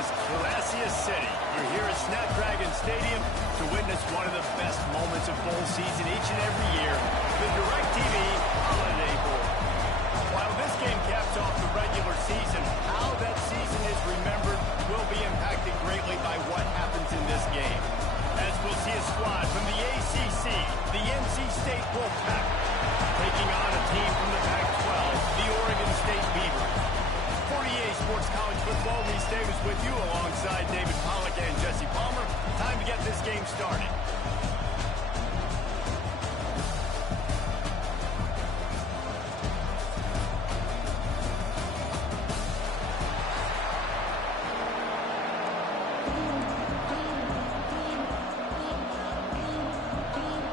America's classiest city. You're here at Snapdragon Stadium to witness one of the best moments of bowl season each and every year, the DirecTV Holiday Bowl. While this game caps off the regular season, how that season is remembered will be impacted greatly by what happens in this game. As we'll see a squad from the ACC, the NC State Wolfpack, taking on a team from the Pac-12, the Oregon State Beavers. For EA Sports College Football, Reese Davis with you alongside David Pollack and Jesse Palmer. Time to get this game started.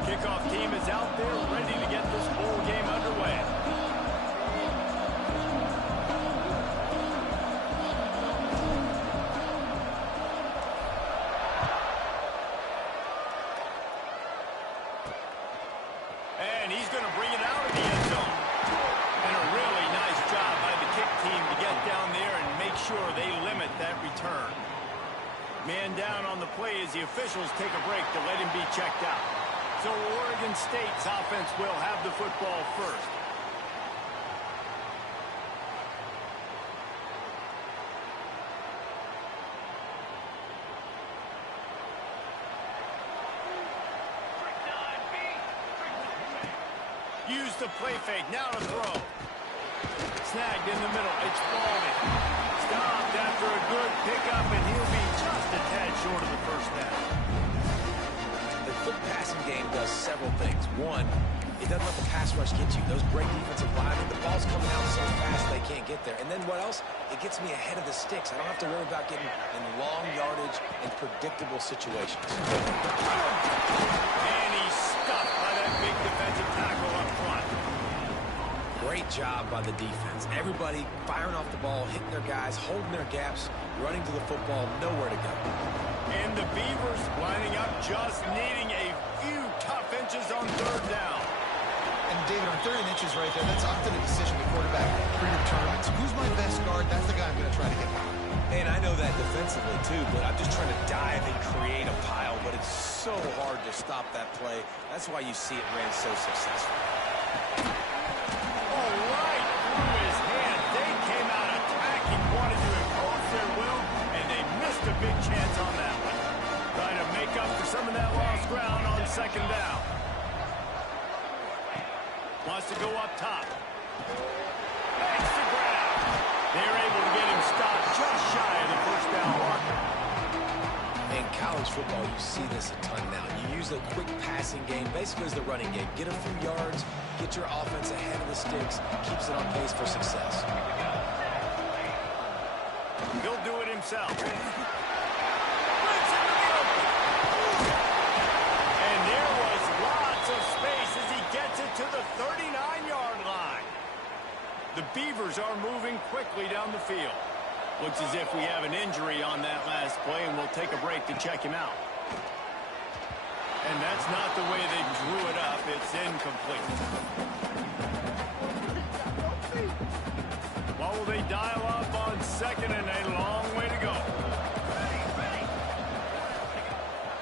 Kickoff team is out there ready to get this bowl game underway. And he's going to bring it out of the end zone. And a really nice job by the kick team to get down there and make sure they limit that return. Man down on the play as the officials take a break to let him be checked out. So Oregon State's offense will have the football first. Use the play fake, now to throw. Snagged in the middle, it's Baldwin. Stopped after a good pickup, and he'll be just a tad short of the first down. The quick passing game does several things. One, it doesn't let the pass rush get you. Those great defensive linemen, the ball's coming out so fast they can't get there. And then what else? It gets me ahead of the sticks. I don't have to worry about getting in long yardage and predictable situations. And he's stuffed by that big defensive tackle up front. Great job by the defense. Everybody firing off the ball, hitting their guys, holding their gaps, running to the football, nowhere to go. And the Beavers lining up, just needing a few tough inches on third down. And David, on third and inches right there, that's often a decision the quarterback predetermines. Who's my best guard? That's the guy I'm going to try to get by. And I know that defensively too, but I'm just trying to dive and create a pile, but it's so hard to stop that play. That's why you see it ran so successful. Oh, right through his hand. They came out attacking, wanted to impose their will, and they missed a big chance on that one. Trying to make up for some of that lost ground on second down. Wants to go up top. Makes the grab. They're able to get him stopped just shy of the first down marker. In college football, you see this a ton now. You use a quick passing game, basically as the running game. Get a few yards, get your offense ahead of the sticks, keeps it on pace for success. He'll do it himself. And there was lots of space as he gets it to the 39-yard line. The Beavers are moving quickly down the field. Looks as if we have an injury on that last play, and we'll take a break to check him out. And that's not the way they drew it up. It's incomplete. What will they dial up on second, and a long way to go?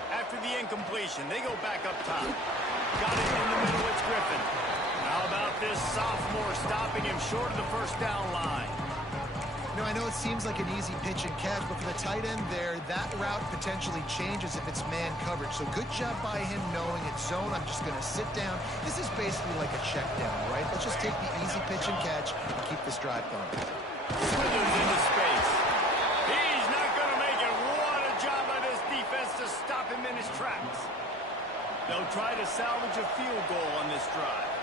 After the incompletion, they go back up top. Got it in the middle, it's Griffin. How about this sophomore stopping him short of the first down line? You know, I know it seems like an easy pitch and catch, but for the tight end there, that route potentially changes if it's man coverage. So good job by him knowing it's zone. I'm just going to sit down. This is basically like a check down, right? Let's just take the easy pitch and catch and keep this drive going. Slithers into space. He's not going to make it. What a job by this defense to stop him in his tracks. They'll try to salvage a field goal on this drive.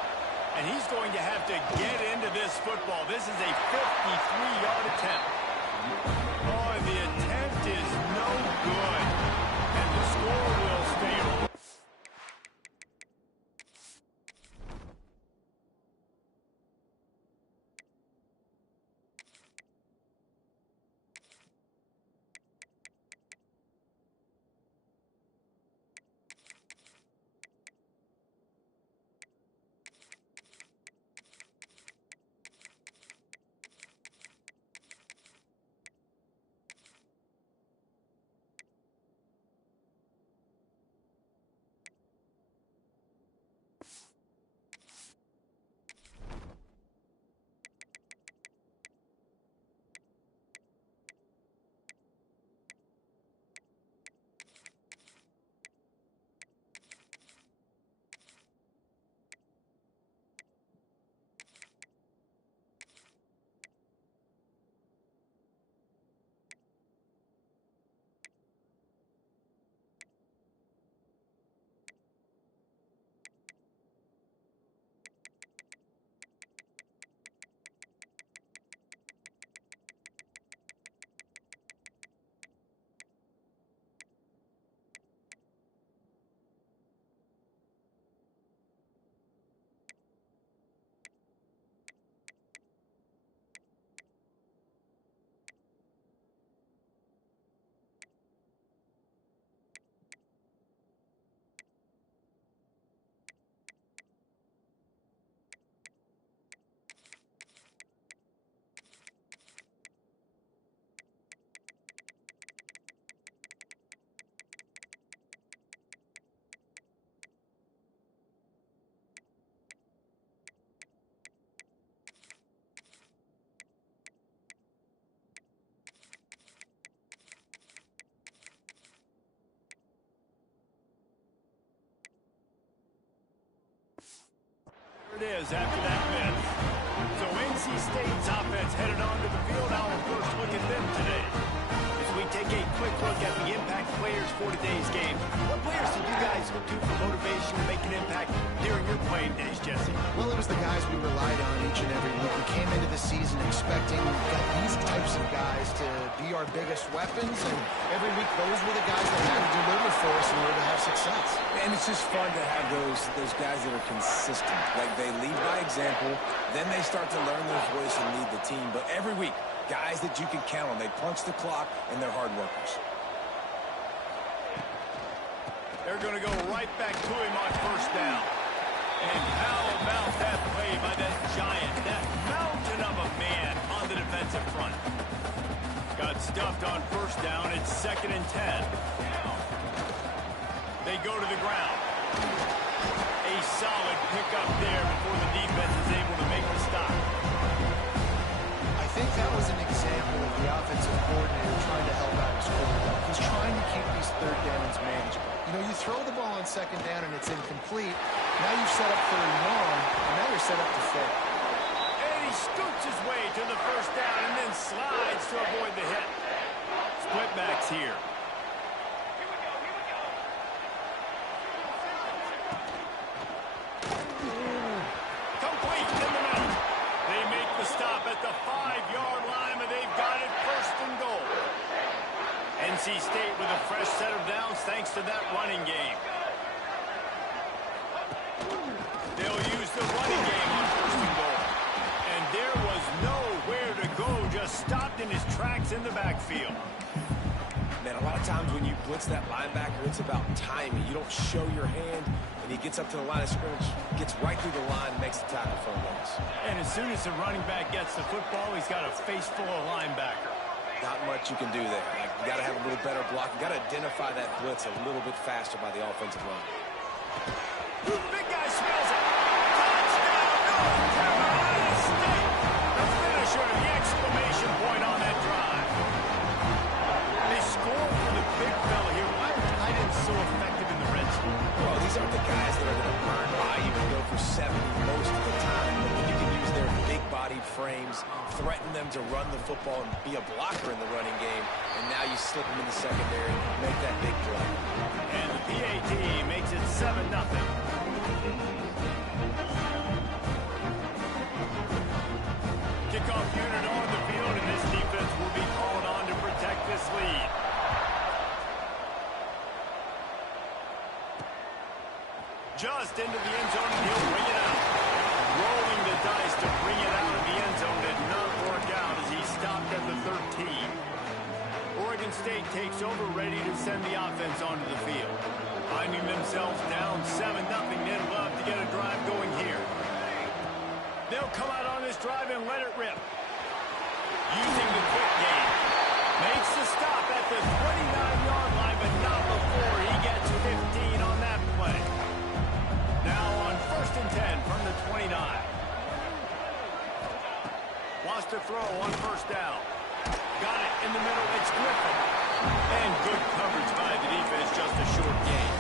And he's going to have to get into this football. This is a 53-yard attempt. Oh, and the attempt is no good. And the score will stay over. it is after that miss. So NC State's offense headed onto the field. Now we'll first look at them today. As we take a quick look at the impact players for today's game, what players did you guys look to for motivation to make an impact during your playing days, Jesse? Well, it was the guys we relied on each and every week. We came into the season expecting these types of guys to be our biggest weapons, and every week those were the guys that had to deliver for us in order to have success. And it's just fun to have those guys that are consistent. Like, they lead by example, then they start to learn their voice and lead the team. But every week, guys that you can count on. They punch the clock, and they're hard workers. They're going to go right back to him on first down. And how about that play by that giant, that mountain of a man on the defensive front? Got stuffed on first down. It's 2nd and 10. They go to the ground. A solid pickup there before the defense is able to make the stop. I think that was an example of the offensive coordinator trying to help out his quarterback. He's trying to keep these third downs manageable. You know, you throw the ball on 2nd down and it's incomplete. Now you've set up 3rd and long, and now you're set up to fail. And he scoots his way to the first down and then slides to avoid the hit. Split backs here. Complete in the middle. They make the stop at the 5-yard line, and they've got it 1st and goal. NC State with a fresh set of downs thanks to that running game. They'll use the running game on 1st and goal. And there was nowhere to go, just stopped in his tracks in the backfield. Man, a lot of times when you blitz that linebacker, it's about timing. You don't show your hand, and he gets up to the line of scrimmage, gets right through the line, and makes the tackle for a loss. And as soon as the running back gets the football, he's got a face full of linebacker. Not much you can do there. Like, you got to have a little better block. You got to identify that blitz a little bit faster by the offensive line. Big guy smells it. Touchdown, North Carolina State. The finisher, the exclamation point on that drive. They score for the big fella here. Why are tight ends so effective in the red zone? Well, these aren't the guys that are going to burn by you and go for 70 most of the time. But you can use their big-bodied frames, threaten them to run the football and be a blocker in the running game, and now you slip them in the secondary and make that big play. And the PAT makes it 7-0. Kickoff unit on the field, and this defense will be called on to protect this lead. Just into the end zone, and he'll bring it out. Rolling the dice to bring it out of the end zone did not work out as he stopped at the 13. Oregon State takes over, ready to send the offense onto the field. Finding themselves down 7-0, they'd love to get a drive going here. They'll come out on this drive and let it rip. Using the quick game. Makes the stop at the 29-yard line, but not before he gets 15 on that play. Now on 1st and 10 from the 29. Wants to throw on 1st down. Got it in the middle. It's Griffin. And good coverage by the defense, just a short gain.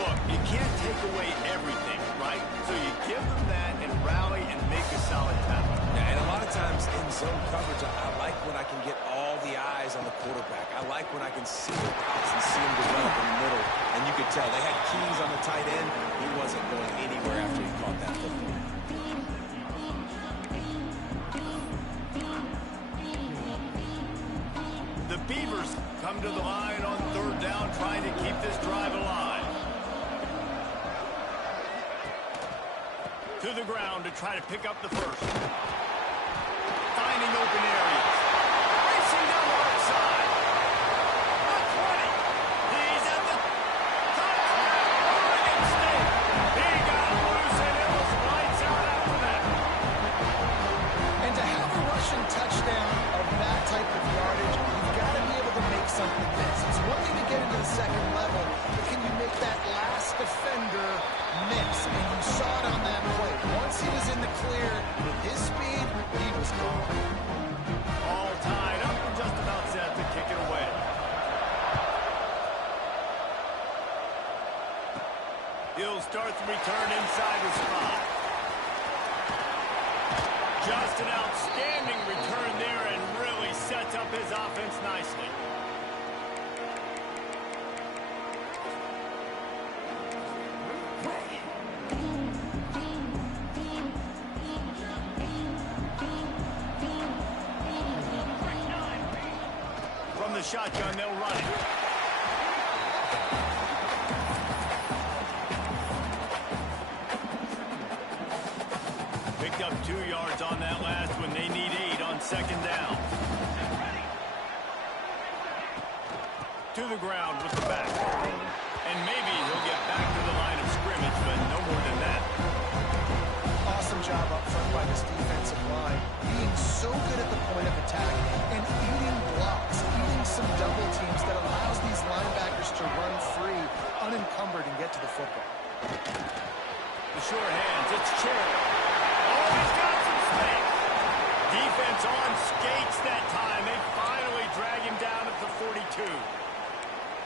Look, you can't take away everything, right? So you give them that and rally and make a solid tackle. Yeah, and a lot of times in zone coverage, I like when I can get all the eyes on the quarterback. I like when I can see the routes and see him develop in the middle. And you could tell they had keys on the tight end. He wasn't going anywhere after he caught that football. The Beavers come to the line on 3rd down, trying to keep this drive alive. To the ground to try to pick up the first. Finding open areas. Racing down the right side. The 20. He's at the touchdown. Oregon State. He got loose and it was lights out after that. And to have a rushing touchdown of that type of yardage, you've got to be able to make something miss. It's one thing to get into the 2nd level, but can you make that last defender miss? And you saw it on that play. Once he was in the clear, with his speed, he was gone. All tied up and just about set to kick it away. He'll start the return inside his 5. Just an outstanding return there and really sets up his offense nicely. From the shotgun, they'll run it. Picked up 2 yards on that last one. They need 8 on second down. To the ground with the back. And maybe he'll get back to the line of scrimmage, but no more than that. Awesome job up front by this defensive line. Being so good at the point of attack and eating blocks, eating some double teams that allows these linebackers to run free, unencumbered, and get to the football. The sure hands, it's Cherry. Oh, he's got some space. Defense on skates that time. They finally drag him down at the 42.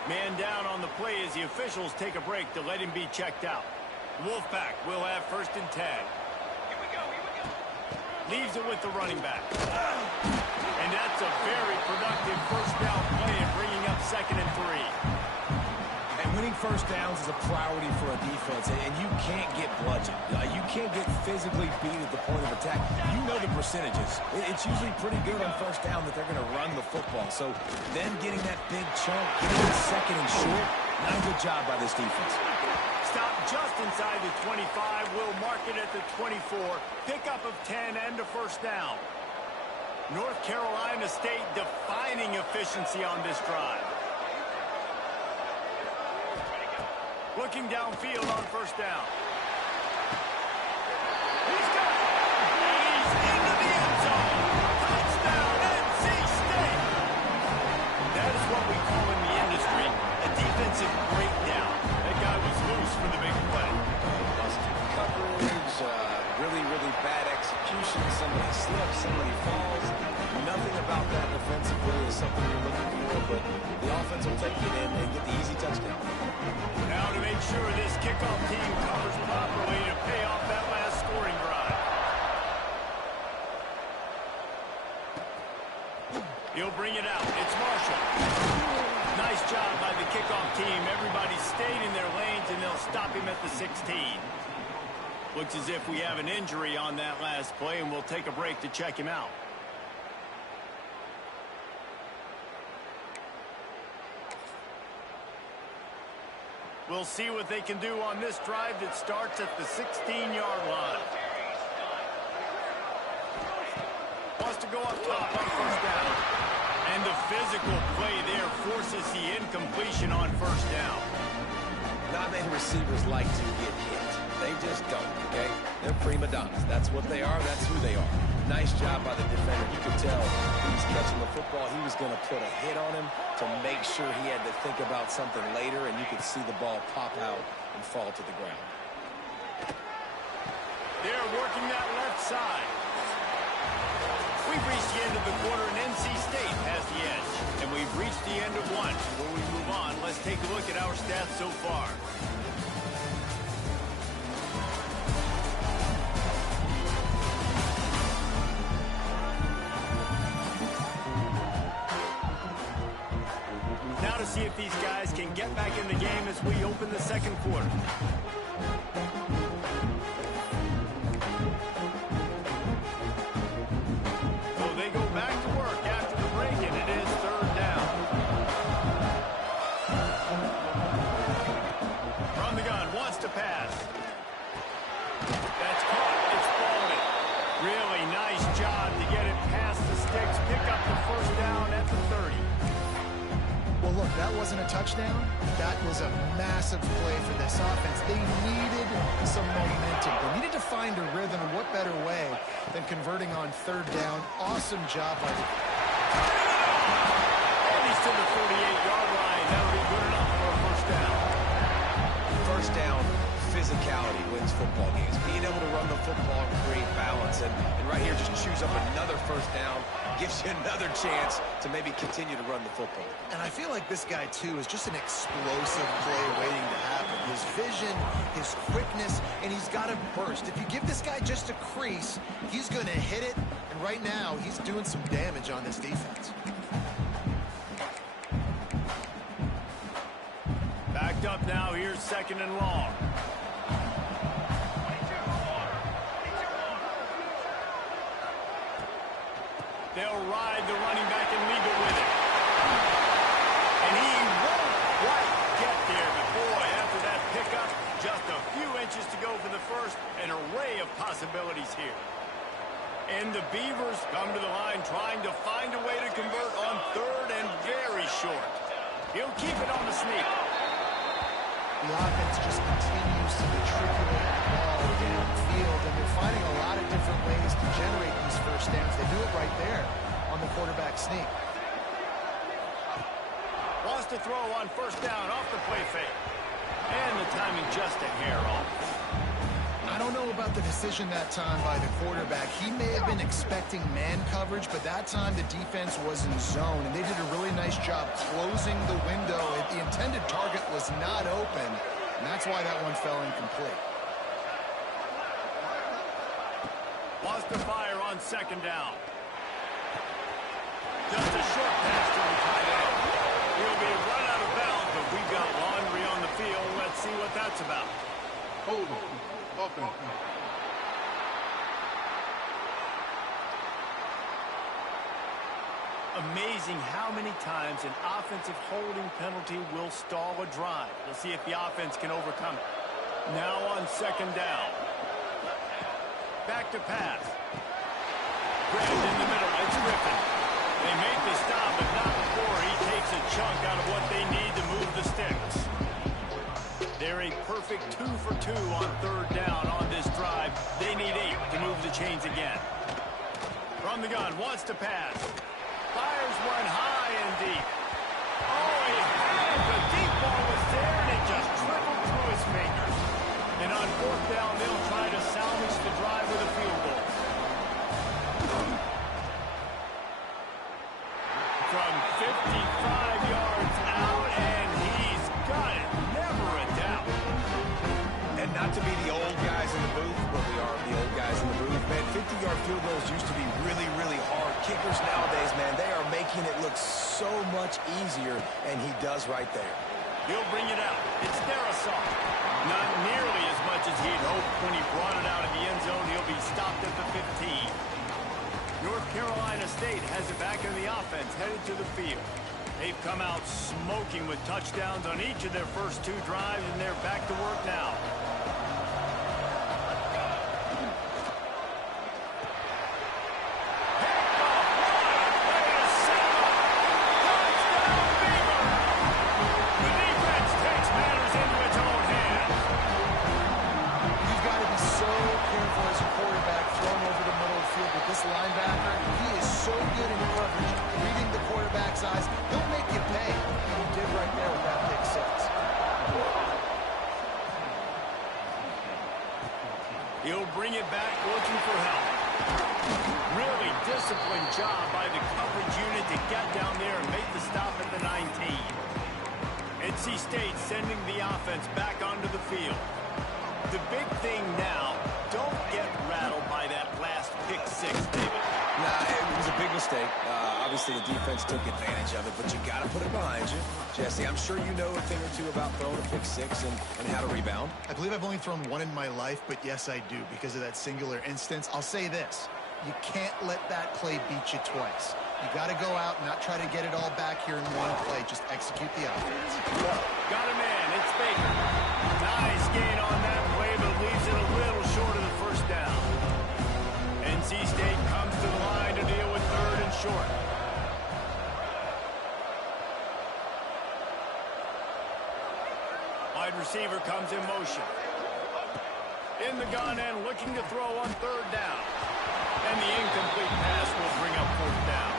Man down on the play as the officials take a break to let him be checked out. Wolfpack will have 1st and 10. Here we go. Leaves it with the running back. And that's a very productive first down play and bringing up 2nd and 3. And winning first downs is a priority for a defense, and you can't get bludgeoned. You can't get physically beat at the point of attack. You know the percentages. It's usually pretty good on first down that they're going to run the football. So then getting that big chunk, getting it 2nd and short, not a good job by this defense. Stop just inside the 25. We'll mark it at the 24. Pickup of 10 and a first down. North Carolina State defining efficiency on this drive. Looking downfield on first down. He's got it. And he's into the end zone. Touchdown, NC State. That is what we call in the industry a defensive breakdown. That guy was loose for the big play. Busted coverage, really bad execution. Somebody slips, somebody falls. Nothing about that defensively is something you're looking for, but the offense will take it in and get the easy touchdown. Now to make sure this kickoff team covers properly to pay off that last scoring drive. He'll bring it out. It's Marshall. Nice job by the kickoff team. Everybody stayed in their lanes, and they'll stop him at the 16. Looks as if we have an injury on that last play, and we'll take a break to check him out. We'll see what they can do on this drive that starts at the 16-yard line. Wants to go up top on first down. And the physical play there forces the incompletion on first down. Not many receivers like to get hit. They just don't, okay? They're prima donnas. That's what they are. That's who they are. Nice job by the defender. You could tell when he's catching the football, he was going to put a hit on him to make sure he had to think about something later, and you could see the ball pop out and fall to the ground. They're working that left side. We've reached the end of the quarter, and NC State has the edge. And we've reached the end of one. Before we move on, let's take a look at our stats so far. Now to see if these guys can get back in the game as we open the second quarter. So they go back to work after the break, and it is third down. From the gun, wants to pass. That's caught. It's Baldwin. Really nice job to get it past the sticks. Pick up the first down at the 30. Well, look, that wasn't a touchdown. That was a massive play for this offense. They needed some momentum. They needed to find a rhythm, and what better way than converting on third down. Awesome job by the... And he's to the 48-yard line. That'll be good enough for a first down. First down, physicality wins football games. Being able to run the football and create balance. And right here, just choose up another first down gives you another chance to maybe continue to run the football. And I feel like this guy, too, is just an explosive play waiting to happen. His vision, his quickness, and he's got a burst. If you give this guy just a crease, he's going to hit it. And right now, he's doing some damage on this defense. Backed up now. Here's 2nd and long. They'll ride the running back and leave it with it. And he won't quite get there. But boy, after that pickup, just a few inches to go for the first. An array of possibilities here. And the Beavers come to the line trying to find a way to convert on 3rd and very short. He'll keep it on the sneak. The offense just continues to matriculate the ball downfield, and they're finding a lot of different ways to generate these first downs. They do it right there on the quarterback sneak. Wants to throw on 1st down off the play fake. And the timing just a hair off. I don't know about the decision that time by the quarterback. He may have been expecting man coverage, but that time the defense was in zone, and they did a really nice job closing the window. The intended target was not open, and that's why that one fell incomplete. Wants to fire on 2nd down. Just a short pass to the tight end. He'll be run out of bounds, but we've got laundry on the field. Let's see what that's about. Hold on. Okay. Amazing how many times an offensive holding penalty will stall a drive. We'll see if the offense can overcome it. Now on 2nd down. Back to pass. Grabbed in the middle. It's Griffin. They make the stop, but not before he takes a chunk out of what they need to move the sticks. They're a perfect 2 for 2 on 3rd down on this drive. They need 8 to move the chains again. From the gun, wants to pass. Fires one high and deep. Oh, he had it. The deep ball was there, and it just trickled through his fingers. And on 4th down, they'll try to salvage the drive with a field goal. From 55 yards out, and he's got it. Never a doubt. And not to be the old guys in the booth, but we are the old guys in the booth, man. 50-yard field goals used to be really, really hard. Kickers nowadays, man, they are making it look so much easier, and he does right there. He'll bring it out. It's Darrisaw. Not nearly as much as he'd hoped when he brought it out of the end zone. He'll be stopped at the 15. North Carolina State has it back in the offense, headed to the field. They've come out smoking with touchdowns on each of their first 2 drives, and they're back to work now. Linebacker, he is so good in coverage, reading the quarterback's eyes. He'll make you pay, and he did right there with that pick 6. He'll bring it back looking for help. Really disciplined job by the coverage unit to get down there and make the stop at the 19. NC State sending the offense back onto the field. The big thing now, don't get rattled by that last pick 6, David. Nah, it was a big mistake. Obviously, the defense took advantage of it, but you got to put it behind you. Jesse, I'm sure you know a thing or two about throwing a pick 6 and how to rebound. I believe I've only thrown 1 in my life, but yes, I do because of that singular instance. I'll say this. You can't let that play beat you twice. You got to go out and not try to get it all back here in one play. Just execute the offense. Got a man. It's Baker. Nice gain on that play, but leaves it a little short of the first down. NC State comes to the line to deal with 3rd and short. Wide receiver comes in motion. In the gun and looking to throw on 3rd down. And the incomplete pass will bring up 4th down.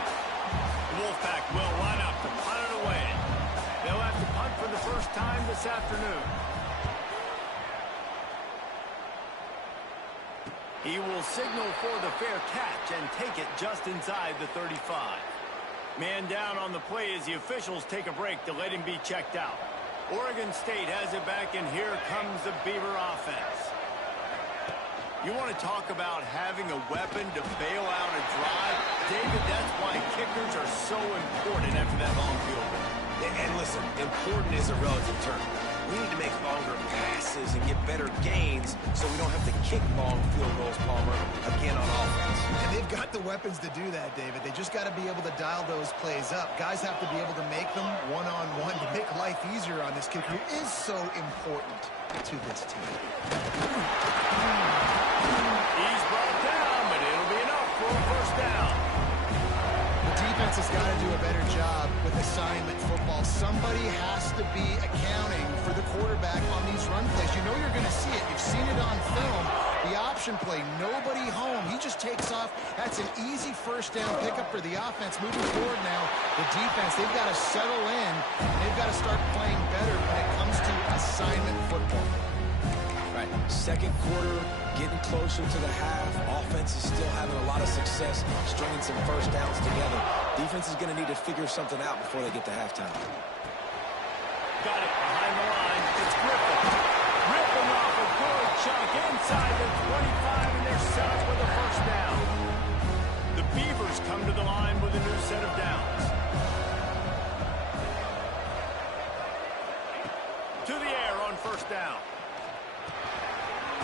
The Wolfpack will line up to punt it away. They'll have to punt for the first time this afternoon. He will signal for the fair catch and take it just inside the 35. Man down on the play as the officials take a break to let him be checked out. Oregon State has it back, and here comes the Beaver offense. You want to talk about having a weapon to bail out a drive? David, that's why kickers are so important after that long field goal. And listen, important is a relative term. We need to make longer passes and get better gains so we don't have to kick long field goals, Palmer, again on offense. And they've got the weapons to do that, David. They just got to be able to dial those plays up. Guys have to be able to make them one-on-one to make life easier on this kicker who is so important to this team. He's brought down, but it'll be enough for a first down. The defense has got to do a better job with assignment football. Somebody has to be accounting for the quarterback on these run plays. You know you're going to see it. You've seen it on film. The option play, nobody home. He just takes off. That's an easy first down pickup for the offense. Moving forward now, the defense, they've got to settle in. They've got to start playing better when it comes to assignment football. Right, second quarter, getting closer to the half. Offense is still having a lot of success stringing some first downs together. Defense is going to need to figure something out before they get to halftime. Got it behind the line. It's Griffin. Ripping off a good chunk inside the 25, and they're set up with a first down. The Beavers come to the line with a new set of downs. To the air on first down.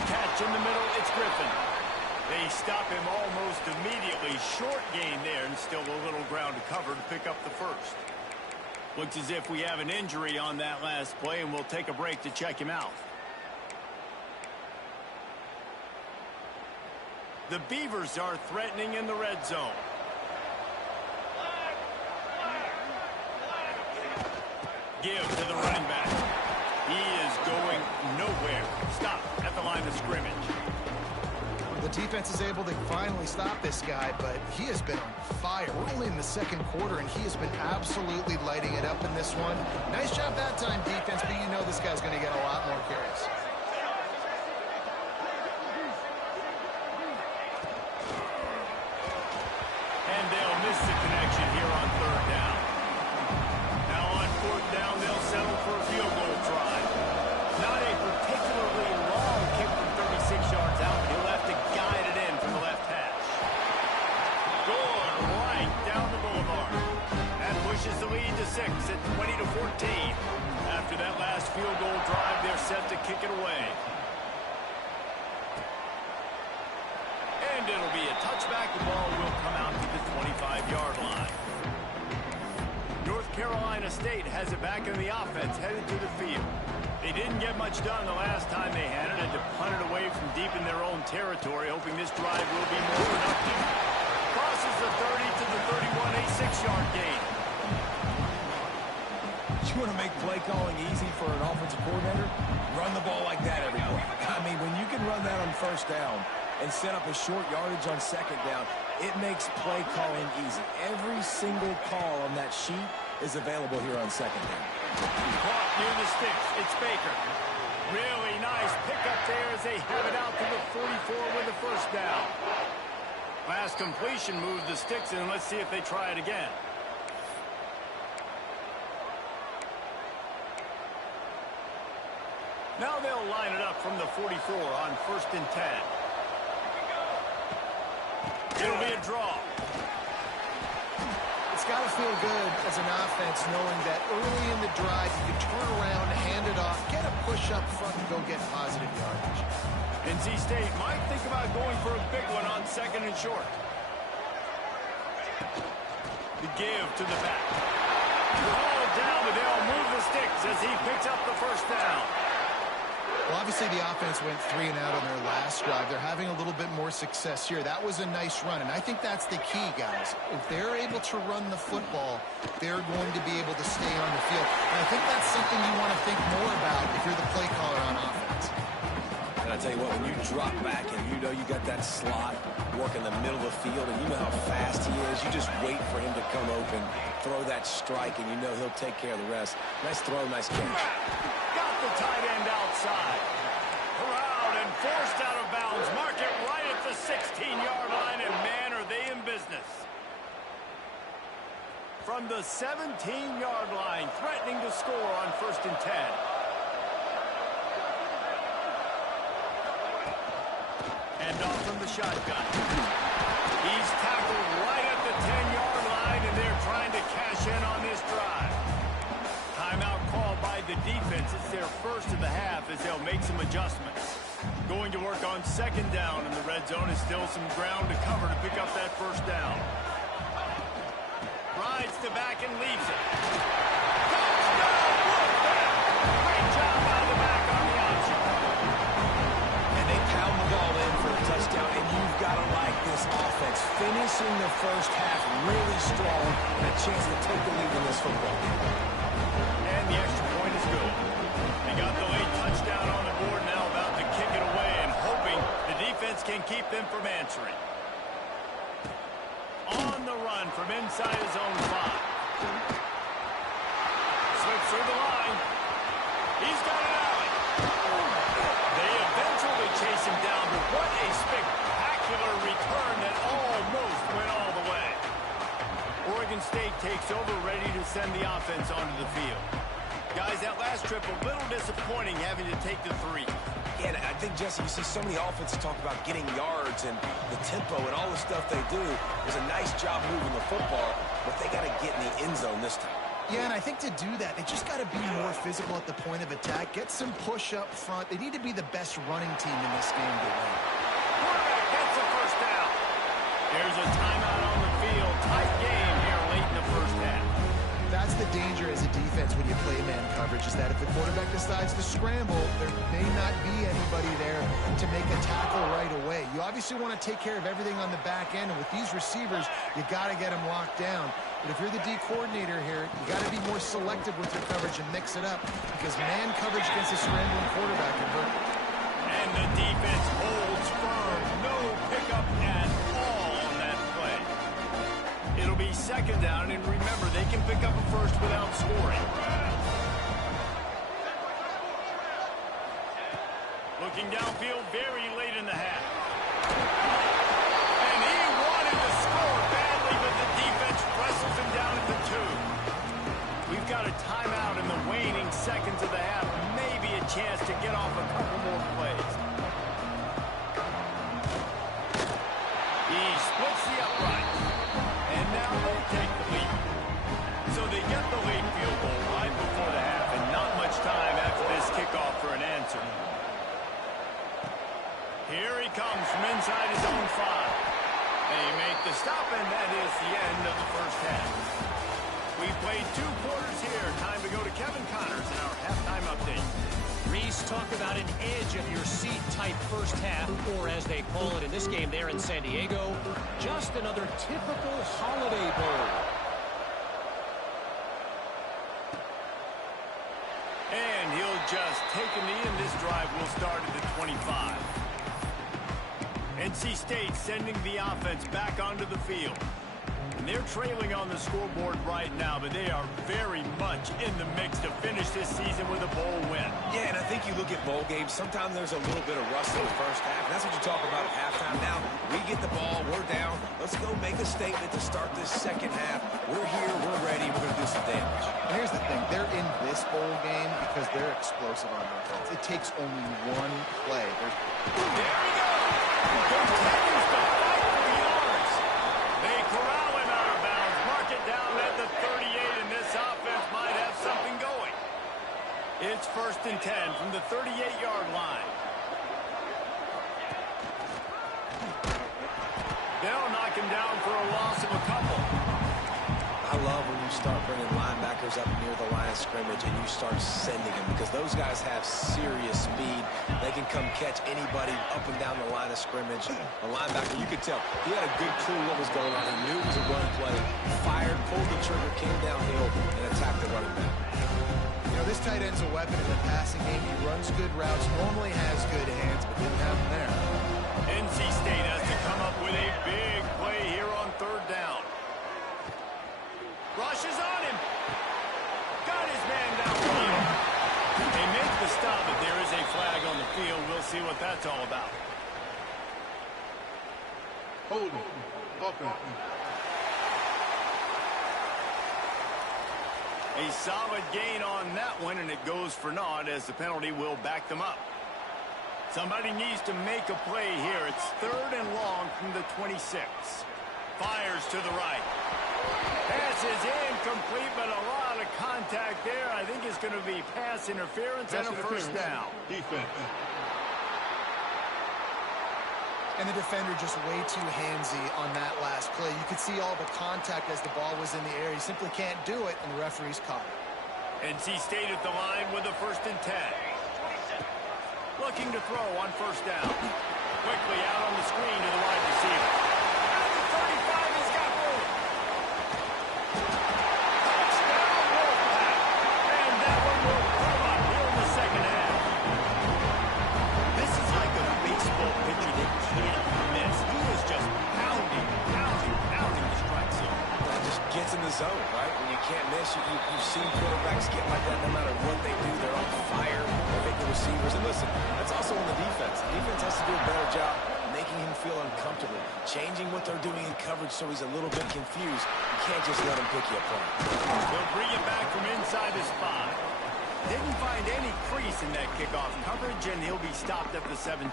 Catch in the middle, it's Griffin. They stop him almost immediately. Short gain there, and still a little ground to cover to pick up the first. Looks as if we have an injury on that last play, and we'll take a break to check him out. The Beavers are threatening in the red zone. Give to the running back. He is going nowhere. Stop at the line of scrimmage. The defense is able to finally stop this guy, but he has been on fire. We're only in the second quarter, and he has been absolutely lighting it up in this one. Nice job that time, defense, but you know this guy's going to get a lot more carries. And they'll miss the connection here on third down. Now on fourth down, they'll settle for a field goal try. Not a particularly long kick from 36 yards out. He'll have to guide it in from the left hash. Going right down the boulevard. That pushes the lead to 6 at 20-14. After that last field goal drive, they're set to kick it away. And it'll be a touchback. The ball will come out to the 25-yard line. North Carolina State has it back in the offense, headed to the field. They didn't get much done the last time they had it, and to punt it away from deep in their own territory, hoping this drive will be more productive. Crosses the 30 to the 31, a 6-yard gain. You want to make play calling easy for an offensive coordinator? Run the ball like that every play. I mean, when you can run that on first down and set up a short yardage on second down, it makes play calling easy. Every single call on that sheet is available here on second down. Caught near the sticks. It's Baker. Really nice pickup there as they have it out to the 44 with the first down. Last completion moved the sticks, and let's see if they try it again. Now they'll line it up from the 44 on 1st and 10. It'll be a draw. It's got to feel good as an offense knowing that early in the drive you can turn around, hand it off, get a push up front, and go get positive yardage. NC State might think about going for a big one on 2nd and short. The give to the back. Ball down, but they'll move the sticks as he picks up the first down. Well, obviously the offense went 3 and out on their last drive. They're having a little bit more success here. That was a nice run, and I think that's the key, guys. If they're able to run the football, they're going to be able to stay on the field. And I think that's something you want to think more about if you're the play caller on offense. And I tell you what, when you drop back and you know you got that slot work in the middle of the field and you know how fast he is, you just wait for him to come open, throw that strike, and you know he'll take care of the rest. Nice throw, nice catch. Got the tight end outside. Corralled been forced out of bounds. Mark it right at the 16-yard line, and man, are they in business. From the 17-yard line, threatening to score on 1st and 10. And off from the shotgun. He's tackled right at the 10-yard line, and they're trying to cash in on this drive. Timeout called by the defense. It's their first of the half as they'll make some adjustments. Going to work on 2nd down, and the red zone is still some ground to cover to pick up that 1st down. Rides to back and leaves it. Touchdown! Great job by the back on the option. And they pound the ball in for a touchdown, and you've got to like this offense. Finishing the first half really strong, and a chance to take the lead in this football game. And the extra point is good. They got the late touchdown on the board now, about to kick it away and hoping the defense can keep them from answering. On the run from inside his own 5. Slips through the line. He's got it out. They eventually chase him down, but what a spectacular return that almost went all the way. Oregon State takes over, ready to send the offense onto the field. Guys, that last trip, a little disappointing having to take the 3. Yeah, I think, Jesse, you see so many offenses talk about getting yards and the tempo and all the stuff they do. It was a nice job moving the football, but they got to get in the end zone this time. Yeah, and I think to do that, they just got to be more physical at the point of attack, get some push up front. They need to be the best running team in this game to win. Quarterback gets the 1st down. There's a timeout on the field. Tight game here late in the 1st half. That's the danger as a defense when you play man coverage, is that if the quarterback decides to scramble, there may not be anybody there to make a tackle right away. You obviously want to take care of everything on the back end, and with these receivers, you got to get them locked down. But if you're the D coordinator here, you got to be more selective with your coverage and mix it up, because man coverage against a scrambling quarterback can hurt. And the defense holds firm. No pickup at all on that play. It'll be 2nd down, and remember, they can pick up a 1st without scoring. Looking downfield very late in the half. And he wanted to score badly, but the defense wrestles him down at the 2. We've got a timeout in the waning seconds of the half. Maybe a chance to get off a couple more plays. He splits the upright. And now they take the lead. So they get the late field goal right before the half, and not much time after this kickoff for an answer. Here he comes from inside his own 5. They make the stop, and that is the end of the 1st half. We've played 2 quarters here. Time to go to Kevin Connors in our halftime update. Reese, talk about an edge-of-your-seat type 1st half, or as they call it in this game there in San Diego, just another typical Holiday Bowl. And he'll just take a knee, and this drive will start at the 25. NC State sending the offense back onto the field. And they're trailing on the scoreboard right now, but they are very much in the mix to finish this season with a bowl win. Yeah, and I think you look at bowl games, sometimes there's a little bit of rust in the 1st half. And that's what you talk about at halftime. Now, we get the ball, we're down. Let's go make a statement to start this 2nd half. We're here, we're ready, we're going to do some damage. And here's the thing, they're in this bowl game because they're explosive on offense. It takes only one play. There he goes! Continues to fight for the yards. They corral him out of bounds, mark it down at the 38, and this offense might have something going. It's 1st and 10 from the 38-yard line. They'll knock him down for a loss of a couple. I love when you start bringing linebackers up near the line of scrimmage and you start sending them, because those guys have serious speed. They can come catch anybody up and down the line of scrimmage. A linebacker, you could tell, he had a good clue what was going on. He knew it was a run play, fired, pulled the trigger, came downhill, and attacked the running back. You know, this tight end's a weapon in the passing game. He runs good routes, normally has good hands, but didn't have them there. NC State has to come up with a big play here on 3rd down. Rushes on him. Got his man down. They make the stop, but there is a flag on the field. We'll see what that's all about. Holding. Offense. A solid gain on that one, and it goes for naught as the penalty will back them up. Somebody needs to make a play here. It's 3rd and long from the 26. Fires to the right. Pass is incomplete, but a lot of contact there. I think it's going to be pass interference and a first down. Defense. And the defender just way too handsy on that last play. You could see all the contact as the ball was in the air. He simply can't do it, and the referee's caught it. NC State at the line with a 1st and 10. Looking to throw on 1st down. Quickly out on the screen to the wide receiver. At the 35, he's got room. Touchdown, Wolfpack. And that one will come up here in the 2nd half. This is like a baseball pitcher that can't miss. He is just pounding the strike zone. That just gets in the zone, right? When you can't miss, you've seen quarterbacks get like that no matter what they do. They're on fire. They're hitting the receivers. And listen, that's also on the defense. The defense has to do a better job making him feel uncomfortable, changing what they're doing in coverage so he's a little bit confused. You can't just let him pick you apart. They'll bring it back from inside his 5. Didn't find any crease in that kickoff coverage, and he'll be stopped at the 17.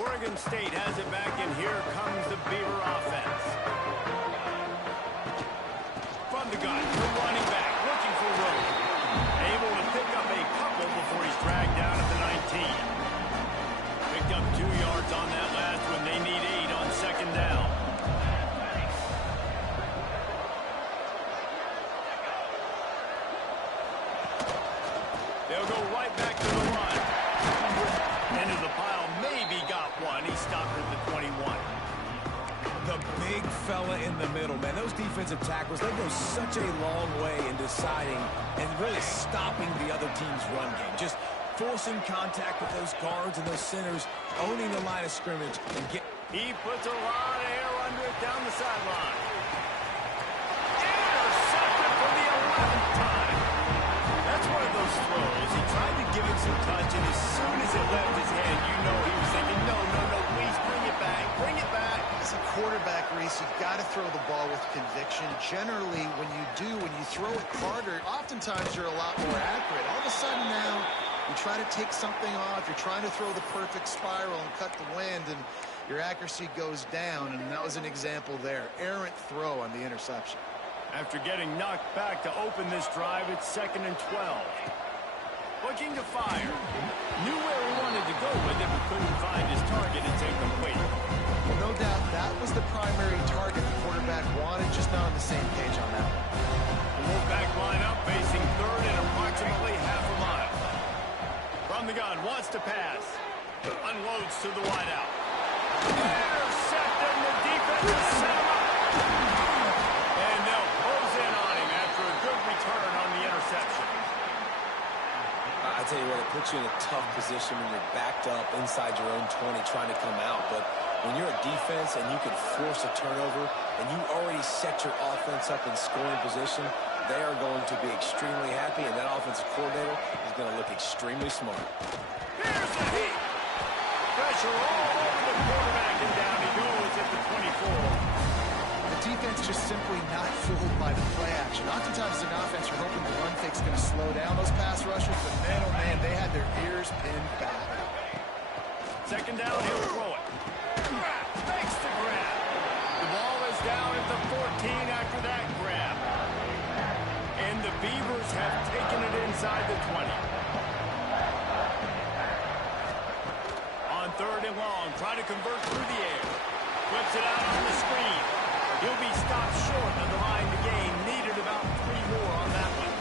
Oregon State has it back, and here comes the Beaver offense. From the gun, the running back, looking for room. Able to pick up a couple before he's dragged down at the 19. Picked up 2 yards on that last one. They need 8 on 2nd down. They'll go right back to the run. Into the pile, maybe got one. He stopped at the 21. The big fella in the middle, man. Those defensive tackles, they go such a long way in deciding and really stopping the other team's run game. Just forcing contact with those guards and those centers, owning the line of scrimmage. And he puts a lot of air under it down the sideline. Intercepted for the 11th time. That's one of those throws. He tried to give it some touch, and as soon as it left his hand, you know he was thinking, no, please bring it back, bring it back. As a quarterback, Reese, you've got to throw the ball with conviction. Generally, when you throw it harder, oftentimes you're a lot more accurate. All of a sudden now, you try to take something off, you're trying to throw the perfect spiral and cut the wind, and your accuracy goes down, and that was an example there. Errant throw on the interception. After getting knocked back to open this drive, it's 2nd and 12. Looking to fire. Knew where he wanted to go with it, but couldn't find his target. It's incomplete. Well, no doubt that was the primary target the quarterback wanted, just not on the same page on that one. The Wolfpack line up, facing 3rd and approximately half a mile. From the gun, wants to pass. Unloads to the wideout. Intercepted, the defense is set him up. And they'll close in on him after a good return on the interception. I tell you what, it puts you in a tough position when you're backed up inside your own 20 trying to come out. But when you're a defense and you can force a turnover and you already set your offense up in scoring position, they are going to be extremely happy, and that offensive coordinator is going to look extremely smart. Here's the heat. Pressure all over the quarterback, and down he goes at the 24. The defense just simply not fooled by the play action. Oftentimes, as an offense, you're hoping the run fake's going to slow down those pass rushers, but man, oh man, they had their ears pinned back. 2nd down, he'll throw it. Makes the grab. The ball is down at the 14 after that grab. And the Beavers have taken it inside the 20. On 3rd and long, trying to convert through the air. Flips it out on the screen. He'll be stopped short of the line to gain. Needed about 3 more on that one.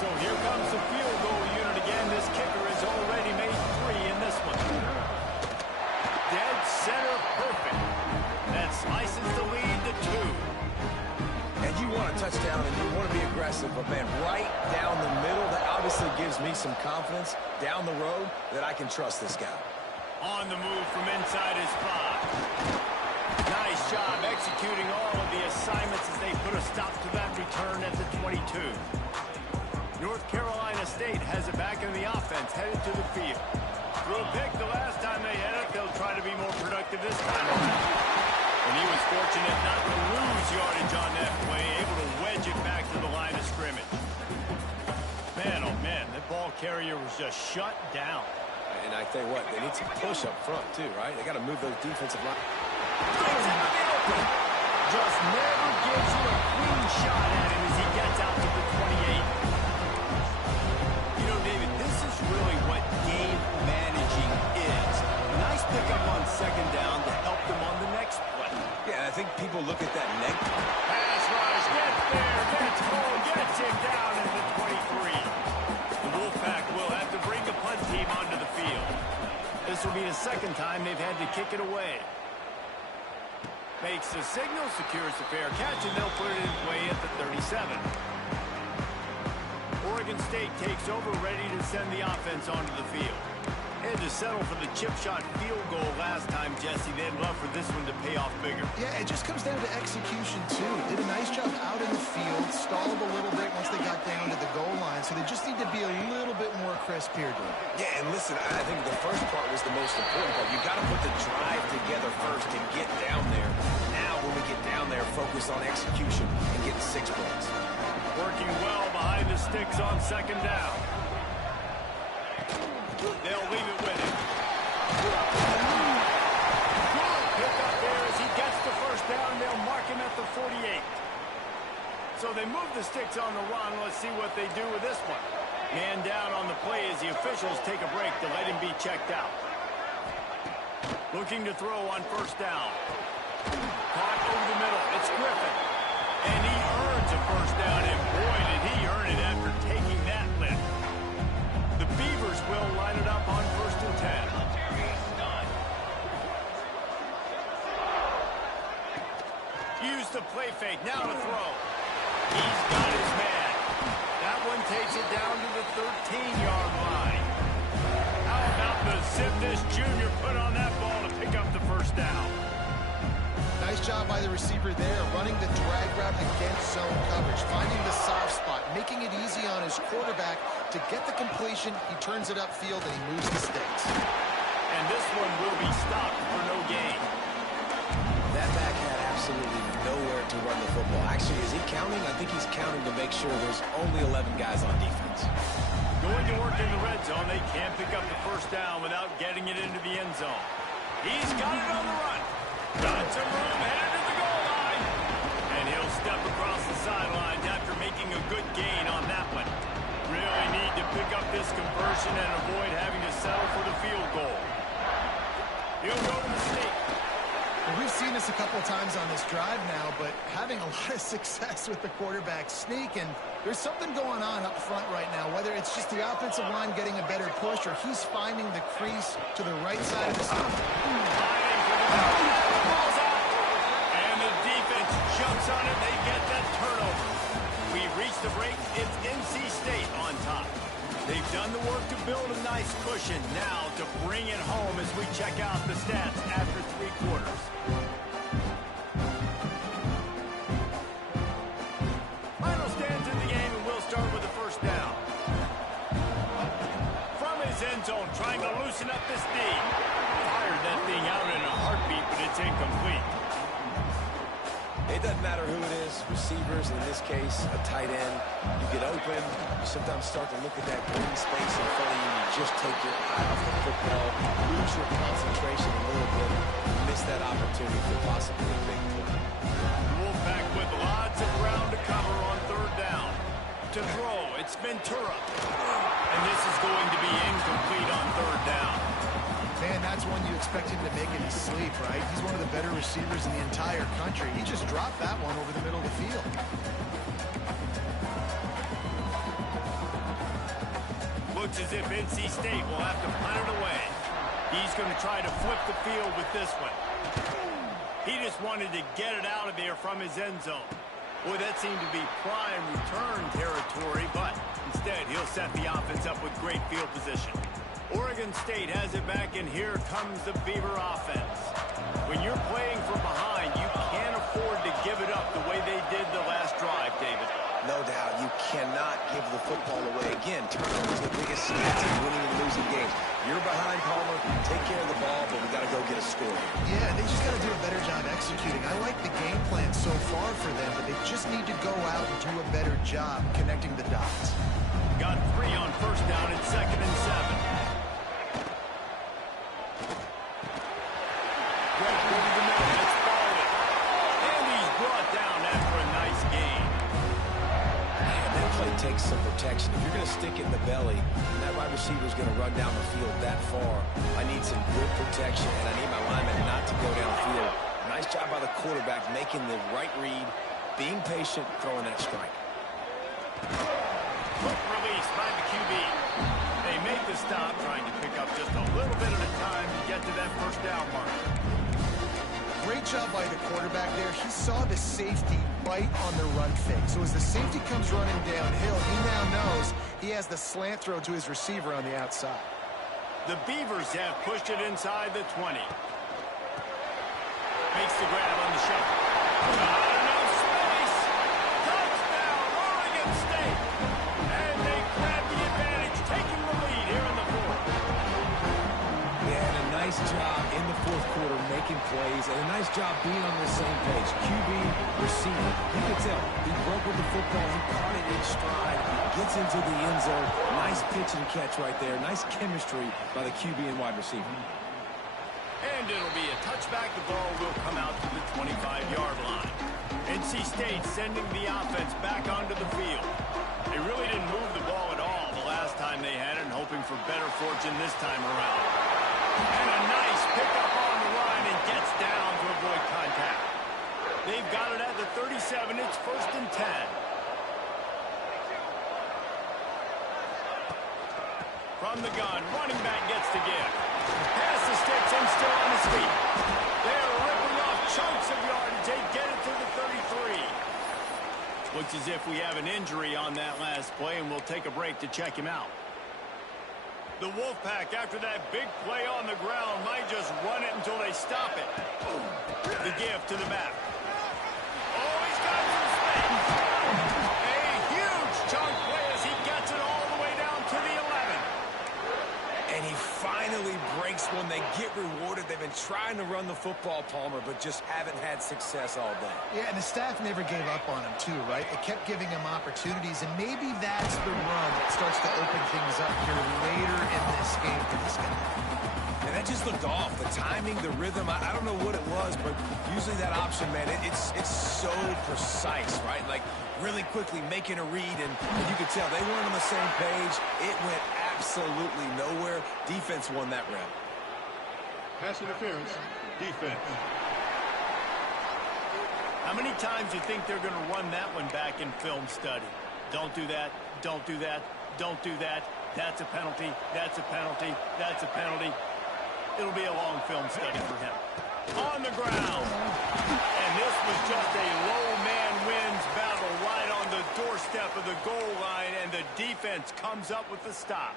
So here comes the field goal unit again. This kicker has already made 3 in this one. Dead center perfect. That slices the lead to 2. And you want a touchdown and you want to be aggressive, but man, right down the middle, that obviously gives me some confidence down the road that I can trust this guy. On the move from inside his 5. Nice job executing all of the assignments as they put a stop to that return at the 22. North Carolina State has it back in the offense, headed to the field. Threw a pick the last time they had it. They'll try to be more productive this time around. And he was fortunate not to lose yardage on that play, able to wedge it back to the line of scrimmage. Man, oh man, that ball carrier was just shut down. And I tell you what, they need some push up front too, right? They got to move those defensive line. Just never gives you a clean shot at him as he gets out to the 28. You know, David, this is really what game managing is. Nice pickup on second down to help them on the next play. Yeah, I think people look at that neck. Pass rush, gets there, gets full, gets him down at the 23. The Wolfpack will have to bring the punt team onto the field. This will be the second time they've had to kick it away. Makes the signal, secures the fair catch, and they'll put it in play at the 37. Oregon State takes over, ready to send the offense onto the field. Had to settle for the chip shot field goal last time, Jesse. They'd love for this one to pay off bigger. Yeah, it just comes down to execution, too. Did a nice job out in the field, stalled a little bit once they got down to the goal line, so they just need to be a little bit more crisp here, dude. Yeah, and listen, I think the first part was the most important part. You got to put the drive together first and get down there. Now, when we get down there, focus on execution and getting 6 points. Working well behind the sticks on second down. They'll leave it with him. Good pick up there as he gets the first down. They'll mark him at the 48. So they move the sticks on the run. Let's see what they do with this one. Man down on the play as the officials take a break to let him be checked out. Looking to throw on first down. Caught over the middle. It's Griffin. And he earns a first down. And boy, did he earn it after taking that lift. The Beavers will line it up on 1st and 10. Use the play fake. Now to throw. He's got his man. That one takes it down to the 13-yard line. How about the zip this junior put on that ball to pick up the first down? Nice job by the receiver there, running the drag route against zone coverage, finding the soft spot, making it easy on his quarterback to get the completion. He turns it upfield and he moves the sticks. And this one will be stopped for no gain. That back had absolutely nowhere to run the football. Actually, is he counting? I think he's counting to make sure there's only 11 guys on defense. Going to work in the red zone. They can't pick up the first down without getting it into the end zone. He's got it on the run. Got some room, headed to the goal line. And he'll step across the sidelines after making a good gain on that one. Really need to pick up this conversion and avoid having to settle for the field goal. He'll go to the sneak. Well, we've seen this a couple of times on this drive now, but having a lot of success with the quarterback sneak, and there's something going on up front right now, whether it's just the offensive line getting a better push or he's finding the crease to the right side of the and the defense jumps on it. They get that turnover. We reach the break. It's NC State on top. They've done the work to build a nice cushion. Now to bring it home as we check out the stats after 3 quarters. Final stands in the game, and we'll start with the first down. From his end zone, trying to loosen up this D. Fired that thing out in a heartbeat, but it's incomplete. It doesn't matter who it is, receivers, in this case, a tight end. You get open, you sometimes start to look at that green space in front of you, and you just take your eye off the football, lose your concentration a little bit, miss that opportunity for possibly a big play. The Wolfpack with lots of ground to cover on third down. To throw, it's Ventura. And this is going to be incomplete on third down. Man, that's one you expect him to make in his sleep, right? He's one of the better receivers in the entire country. He just dropped that one over the middle of the field. Looks as if NC State will have to punt it away. He's going to try to flip the field with this one. He just wanted to get it out of there from his end zone. Boy, that seemed to be prime return territory, but instead he'll set the offense up with great field position. Oregon State has it back, and here comes the Beaver offense. When you're playing from behind, you can't afford to give it up the way they did the last drive, David. No doubt, you cannot give the football away. Again, turnovers are the biggest stats in winning and losing games. You're behind, Palmer. Take care of the ball, but we got to go get a score. Yeah, they just got to do a better job executing. I like the game plan so far for them, but they just need to go out and do a better job connecting the dots. Got 3 on first down at 2nd and 7. Great move to the middle. It's Baldwin. And he's brought down after a nice gain. Man, that play takes some protection. If you're going to stick it in the belly, and that wide receiver is going to run down the field that far, I need some good protection, and I need my lineman not to go downfield. Nice job by the quarterback making the right read, being patient, throwing that strike. Quick release by the QB. They make the stop, trying to pick up just a little bit at a time to get to that first down mark. Great job by the quarterback there. He saw the safety bite on the run fake. So as the safety comes running downhill, he now knows he has the slant throw to his receiver on the outside. The Beavers have pushed it inside the 20. Makes the grab on the shot. Not enough space. Touchdown, Oregon State. And they grab the advantage, taking the lead here in the 4th. Yeah, and a nice job in the 4th quarter making plays, and a nice job being on the same page. QB, receiver. You can tell he broke with the football. He caught it in stride. Gets into the end zone. Nice pitch and catch right there. Nice chemistry by the QB and wide receiver. And it'll be a touchback. The ball will come out to the 25-yard line. NC State sending the offense back onto the field. They really didn't move the ball at all the last time they had it, and hoping for better fortune this time around. And a nice pickup on the line, and gets down to avoid contact. They've got it at the 37. It's 1st and 10. From the gun, running back gets to give. Pass the sticks and still on his feet. They're ripping off chunks of yardage. They get it to the 33. Looks as if we have an injury on that last play, and we'll take a break to check him out. The Wolfpack, after that big play on the ground, might just run it until they stop it. The give to the back. Oh, he's got some space. A huge chunk play as he gets it all the way down to the 11. And he finally breaks one. They get rewarded. They've been trying to run the football, Palmer, but just haven't had success all day. Yeah, and the staff never gave up on him, too, right? They kept giving him opportunities, and maybe that's the run that starts to open things up here later in this game for this guy. And that just looked off. The timing, the rhythm, I don't know what it was, but usually that option, man, it's so precise, right? Like, really quickly making a read, and you could tell they weren't on the same page. It went absolutely nowhere. Defense won that round. Pass interference. Defense. How many times do you think they're going to run that one back in film study? Don't do that. Don't do that. Don't do that. That's a penalty. That's a penalty. That's a penalty. It'll be a long film study for him. On the ground. And this was just a low man wins battle right on the doorstep of the goal line, and the defense comes up with the stop.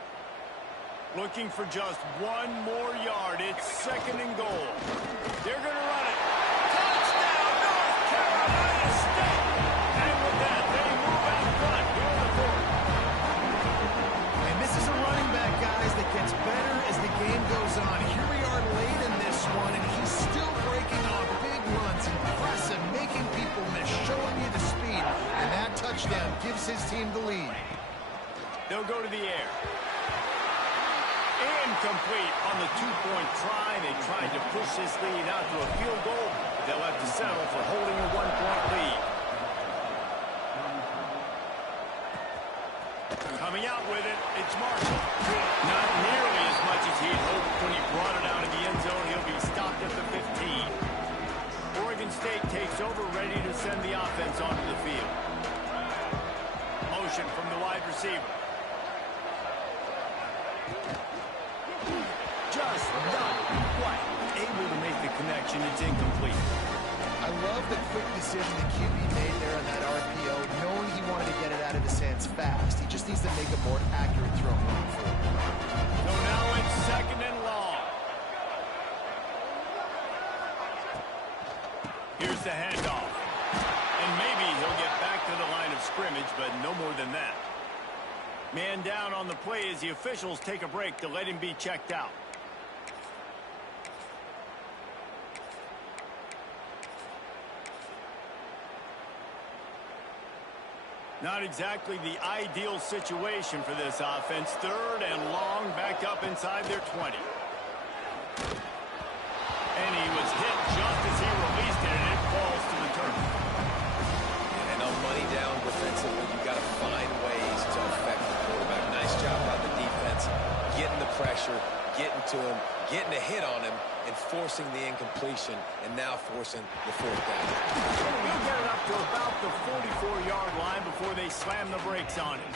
Looking for just one more yard. It's 2nd and goal. They're going to run it. Touchdown, North Carolina State. And with that, they move out front here in the 4th. And this is a running back, guys, that gets better as the game goes on. Here we are late in this one, and he's still breaking off big runs. Impressive, making people miss, showing you the speed. And that touchdown gives his team the lead. They'll go to the air. Incomplete on the 2-point try. They tried to push this lead out to a field goal. They'll have to settle for holding a 1-point lead. Coming out with it, it's Marshall. Not nearly as much as he had hoped when he brought it out of the end zone. He'll be stopped at the 15. Oregon State takes over, ready to send the offense onto the field. Motion from the wide receiver. Just not quite able to make the connection. It's incomplete. I love the quick decision the QB made there on that RPO, knowing he wanted to get it out of his hands fast. He just needs to make a more accurate throw moving forward. So now it's 2nd and long. Here's the handoff. And maybe he'll get back to the line of scrimmage, but no more than that. Man down on the play as the officials take a break to let him be checked out. Not exactly the ideal situation for this offense. 3rd and long, back up inside their 20. And he was hit just as he released it, and it falls to the turf. And on money down defensively, you got to find ways to affect the quarterback. Nice job by the defense, getting the pressure, getting to him, getting a hit on him, and forcing the incompletion, and now forcing the 4th down. He'll get it up to about the 44-yard line before they slam the brakes on him.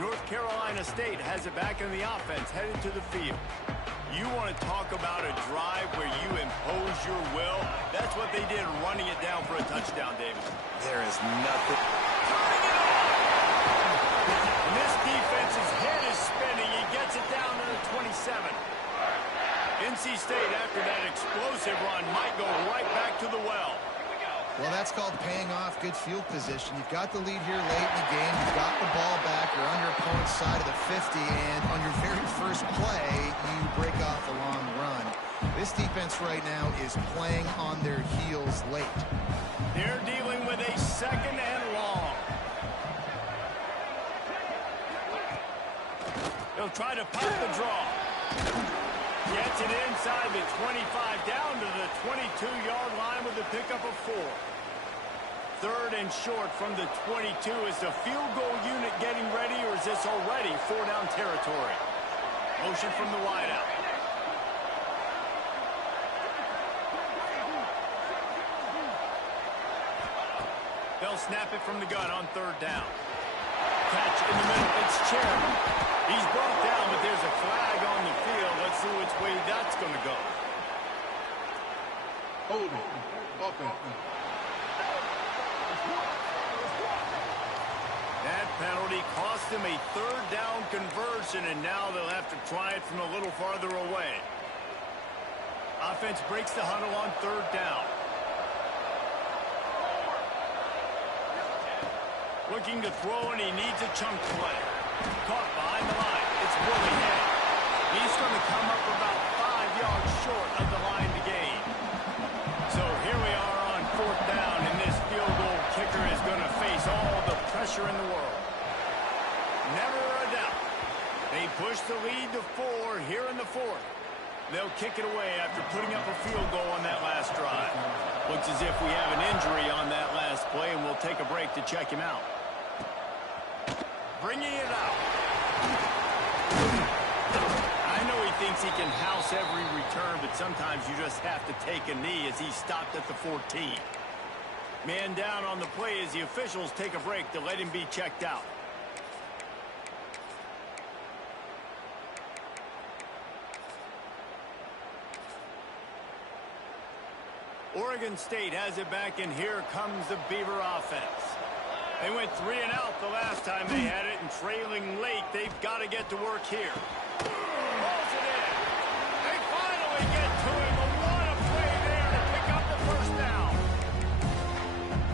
North Carolina State has it back in the offense, headed to the field. You want to talk about a drive where you impose your will? That's what they did, running it down for a touchdown, David. There is nothing. Turning it on! And this defense's head is spinning. He gets it down to the 27. NC State, after that explosive run, might go right back to the well. Well, that's called paying off good field position. You've got the lead here late in the game. You've got the ball back. You're on your opponent's side of the 50, and on your very first play, you break off a long run. This defense right now is playing on their heels late. They're dealing with a 2nd and long. They'll try to pop the draw. Gets it inside the 25, down to the 22-yard line with a pickup of 4. 3rd and short from the 22. Is the field goal unit getting ready, or is this already 4-down territory? Motion from the wideout. They'll snap it from the gun on 3rd down. Catch in the middle. It's Cherry. He's brought down, but there's a flag on the field. Let's see which way that's going to go. Holding. Offense. That penalty cost him a 3rd down conversion, and now they'll have to try it from a little farther away. Offense breaks the huddle on 3rd down. Looking to throw, and he needs a chunk play. Caught behind the line. It's Willie Hay. He's going to come up about 5 yards short of the line to gain. So here we are on 4th down, and this field goal kicker is going to face all the pressure in the world. Never a doubt. They push the lead to 4 here in the 4th. They'll kick it away after putting up a field goal on that last drive. Looks as if we have an injury on that last play, and we'll take a break to check him out. Bringing it out. I know he thinks he can house every return, but sometimes you just have to take a knee as he stopped at the 14. Man down on the play as the officials take a break to let him be checked out. Oregon State has it back, and here comes the Beaver offense. They went 3 and out the last time they had it, and trailing late, they've got to get to work here. Rolls it in. They finally get to him, but what a play there to pick up the 1st down.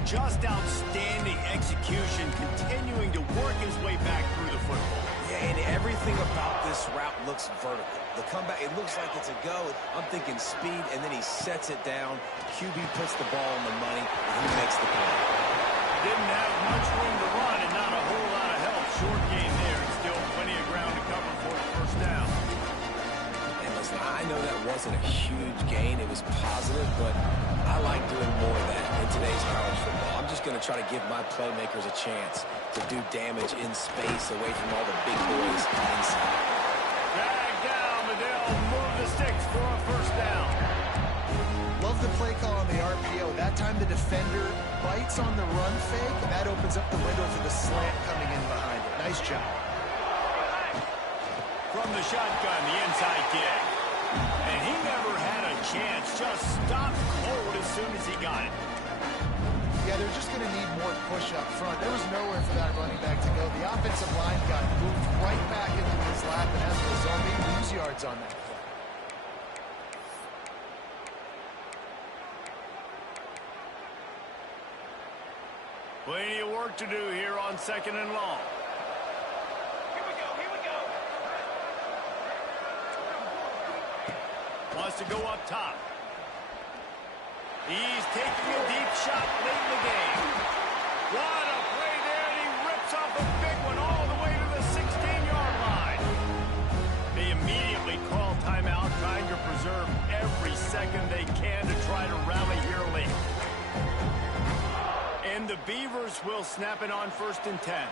Just outstanding execution, continuing to work his way back through the football. Yeah, and everything about this route looks vertical. The comeback, it looks like it's a go. I'm thinking speed, and then he sets it down. QB puts the ball on the money, and he makes the play. Didn't have much room to run and not a whole lot of help. Short game there, and still plenty of ground to cover for the 1st down. And listen, I know that wasn't a huge gain. It was positive, but I like doing more of that in today's college football. I'm just going to try to give my playmakers a chance to do damage in space away from all the big boys inside. Drag down, but they'll move the sticks for a 1st down. Love the play call on the RPO. That time the defender bites on the run fake, and that opens up the window for the slant coming in behind it. Nice job. From the shotgun, the inside kick. And he never had a chance. Just stopped cold as soon as he got it. Yeah, they're just going to need more push up front. There was nowhere for that running back to go. The offensive line got moved right back into his lap, and as a result, they lose yards on that play. Plenty of work to do here on 2nd and long. Here we go. Wants to go up top. He's taking a deep shot late in the game. What a play there, and he rips off a big one all the way to the 16-yard line. They immediately call timeout, trying to preserve every second they can to try to rally here late. And the Beavers will snap it on 1st and 10.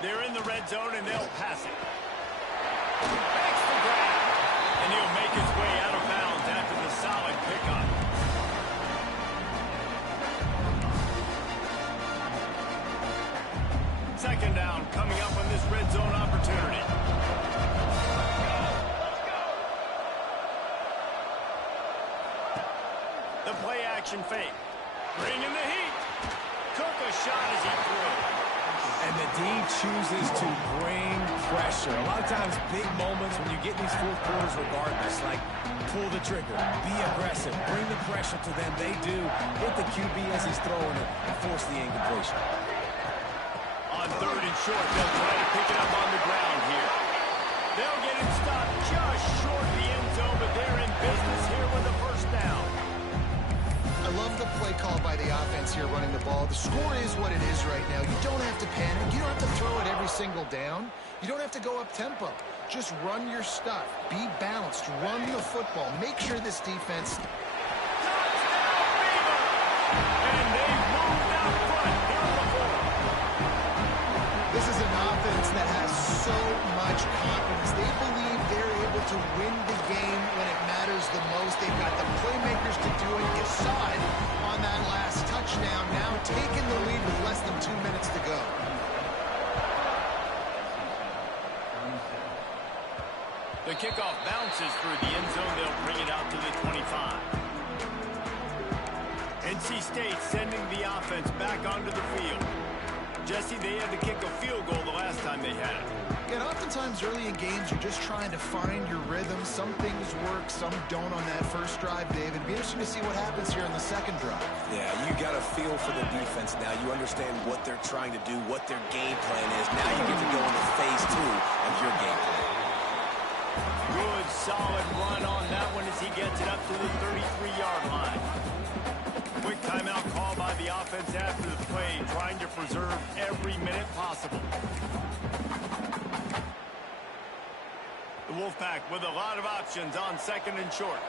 They're in the red zone, and they'll pass it. Makes the grab. And he'll make his way out of bounds after the solid pickup. Second down coming up on this red zone opportunity. The play action fake. Bring in the heat. Took a shot as he threw. And the D chooses to bring pressure. A lot of times, big moments when you get these fourth quarters regardless, like pull the trigger, be aggressive, bring the pressure to them. They do. Hit the QB as he's throwing it and force the incompletion. On 3rd and short, they'll try to pick it up on the ground here. They'll get him stopped just short of the end zone, but they're in business here with a first down. I love the play call by the offense here running the ball. The score is what it is right now. You don't have to panic. You don't have to throw it every single down. You don't have to go up tempo. Just run your stuff. Be balanced. Run the football. Make sure this defense... Touchdown, Beaver! And they moved out front here on the board. This is an offense that has so much confidence. They believe they're able to win the game when it matters the most. They've got the playmakers to do it. You saw it on that last touchdown. Now taking the lead with less than 2 minutes to go. The kickoff bounces through the end zone. They'll bring it out to the 25. NC State sending the offense back onto the field. Jesse, they had to kick a field goal the last time they had it. And oftentimes early in games, you're just trying to find your rhythm. Some things work, some don't on that first drive, David. Be interesting to see what happens here on the second drive. Yeah, you got a feel for the defense now. You understand what they're trying to do, what their game plan is. Now you get to go into phase 2 of your game plan. Good, solid run on that one as he gets it up to the 33-yard line. Quick timeout call by the offense after the play, trying to preserve every minute possible. The Wolfpack with a lot of options on 2nd and short.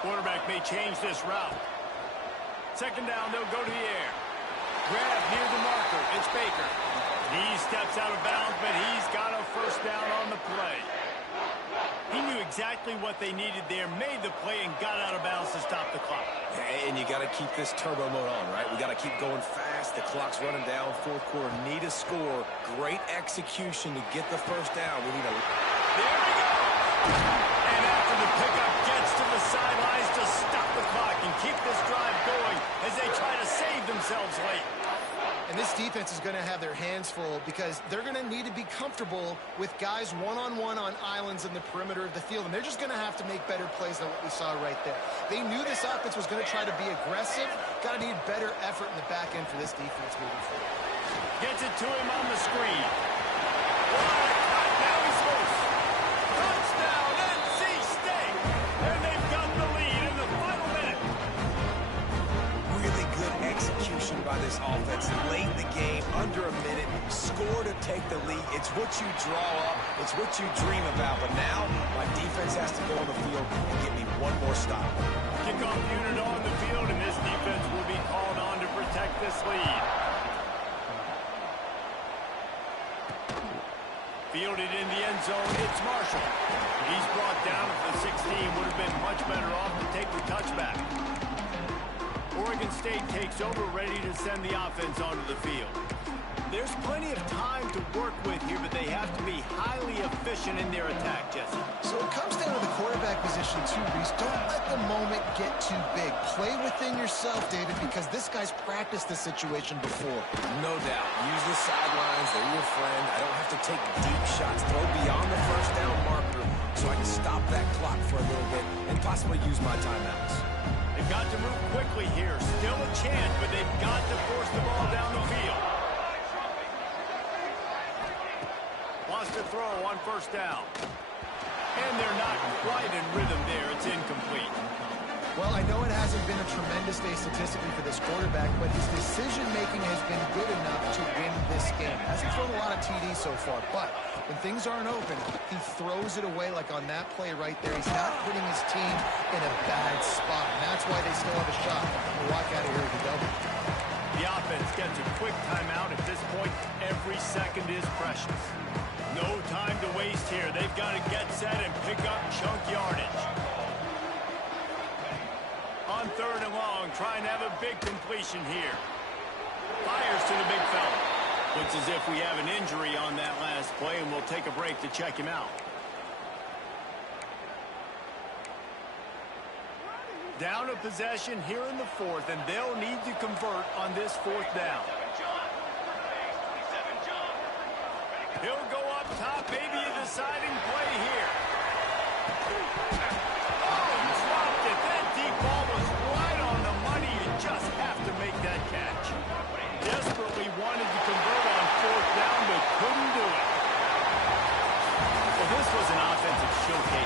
Quarterback may change this route. 2nd down, they'll go to the air. Grab near the marker. It's Baker. He steps out of bounds, but he's got a first down on the play. He knew exactly what they needed there, made the play, and got out of bounds to stop the clock. And you got to keep this turbo mode on, right? We got to keep going fast. The clock's running down. Fourth quarter, need a score. Great execution to get the first down. We need a... There we go! And after the pickup gets to the sidelines to stop the clock and keep this drive going as they try to save themselves late. And this defense is going to have their hands full because they're going to need to be comfortable with guys one-on-one on islands in the perimeter of the field. And they're just going to have to make better plays than what we saw right there. They knew this offense was going to try to be aggressive. Got to need better effort in the back end for this defense moving forward. Gets it to him on the screen. What a cut. Now he's loose. Touchdown, NC State. And they've got the lead in the final minute. Really good execution by this offense. Late in the game, under a minute, score to take the lead. It's what you draw up. It's what you dream about. But now, my defense has to go on the field and give me one more stop. Kickoff unit on the field, and this defense will be called on to protect this lead. Fielded in the end zone, it's Marshall. He's brought down at the 16. Would have been much better off to take the touchback. Oregon State takes over, ready to send the offense onto the field. There's plenty of time to work with here, but they have to be highly efficient in their attack, Jesse. So it comes down to the quarterback position too, Reese. Don't let the moment get too big. Play within yourself, David, because this guy's practiced this situation before. No doubt. Use the sidelines. They're your friend. I don't have to take deep shots. Throw beyond the first down marker. so I can stop that clock for a little bit and possibly use my timeouts. They've got to move quickly here. Still a chance, but they've got to force the ball down the field. Wants to throw on first down. And they're not quite in rhythm there. It's incomplete. Well, I know it hasn't been a tremendous day statistically for this quarterback, but his decision-making has been good enough to win this game. Hasn't thrown a lot of TDs so far, but when things aren't open, he throws it away like on that play right there. He's not putting his team in a bad spot, and that's why they still have a shot to walk out of here with a double. The offense gets a quick timeout. At this point, every second is precious. No time to waste here. They've got to get set and pick up chunk yardage. On third and long, trying to have a big completion here. Fires to the big fella. Looks as if we have an injury on that last play, and we'll take a break to check him out. Down a possession here in the fourth, and they'll need to convert on this fourth down. He'll go up top, maybe a deciding play here.